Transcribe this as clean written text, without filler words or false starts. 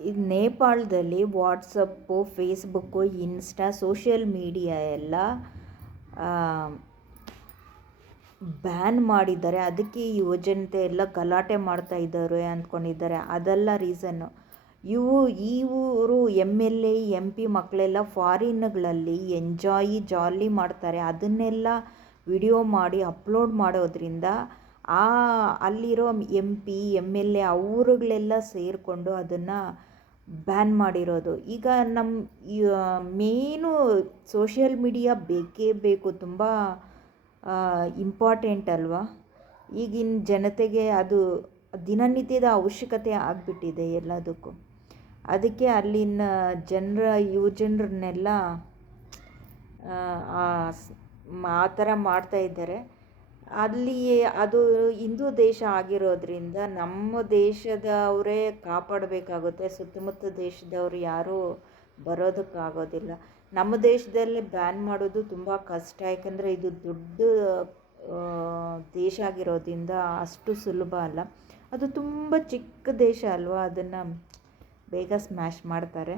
ಈಗ ನೇಪಾಳದಲ್ಲಿ WhatsApp, Facebook, insta, social media ಎಲ್ಲ ಬ್ಯಾನ್ ಮಾಡಿದ್ದಾರೆ. ಅದಕ್ಕೆ ಯುವಜನತೆ ಎಲ್ಲ ಗಲಾಟೆ ಮಾಡ್ತಾ ಇದ್ದಾರೆ ಅಂದ್ಕೊಂಡಿದ್ದಾರೆ. ಅದೆಲ್ಲ ರೀಸನ್ನು. ಇವರು M L A M P ಮಕ್ಕಳೆಲ್ಲ ಫಾರಿನ್ಗಳಲ್ಲಿ ಜಾಲಿ ಮಾಡ್ತಾರೆ. ಅದನ್ನೆಲ್ಲ ವಿಡಿಯೋ ಮಾಡಿ ಅಪ್ಲೋಡ್ ಮಾಡೋದ್ರಿಂದ ಅಲ್ಲಿರೋ M P M L A ಅವರುಗಳೆಲ್ಲ ಸೇರಿಕೊಂಡು ಅದನ್ನು ಬ್ಯಾನ್ ಮಾಡಿರೋದು. ಈಗ ಮೇನು ಸೋಷಿಯಲ್ ಮೀಡಿಯಾ ಬೇಕೇ ಬೇಕು, ತುಂಬ ಇಂಪಾರ್ಟೆಂಟ್ ಅಲ್ವಾ. ಈಗಿನ ಜನತೆಗೆ ಅದು ದಿನನಿತ್ಯದ ಅವಶ್ಯಕತೆ ಆಗಿಬಿಟ್ಟಿದೆ ಎಲ್ಲದಕ್ಕೂ. ಅದಕ್ಕೆ ಅಲ್ಲಿನ ಯುವಜನರನ್ನೆಲ್ಲ ಆ ಥರ ಮಾಡ್ತಾಯಿದ್ದಾರೆ. ಅಲ್ಲಿ ಅದು ಹಿಂದೂ ದೇಶ ಆಗಿರೋದ್ರಿಂದ ನಮ್ಮ ದೇಶದವರೇ ಕಾಪಾಡಬೇಕಾಗುತ್ತೆ. ಸುತ್ತಮುತ್ತ ದೇಶದವರು ಯಾರೂ ಬರೋದಕ್ಕಾಗೋದಿಲ್ಲ. ನಮ್ಮ ದೇಶದಲ್ಲೇ ಬ್ಯಾನ್ ಮಾಡೋದು ತುಂಬ ಕಷ್ಟ. ಯಾಕಂದರೆ ಇದು ದೊಡ್ಡ ದೇಶ ಆಗಿರೋದ್ರಿಂದ ಅಷ್ಟು ಸುಲಭ ಅಲ್ಲ. ಅದು ತುಂಬ ಚಿಕ್ಕ ದೇಶ ಅಲ್ವಾ, ಅದನ್ನು ಬೇಗ ಸ್ಮ್ಯಾಶ್ ಮಾಡ್ತಾರೆ.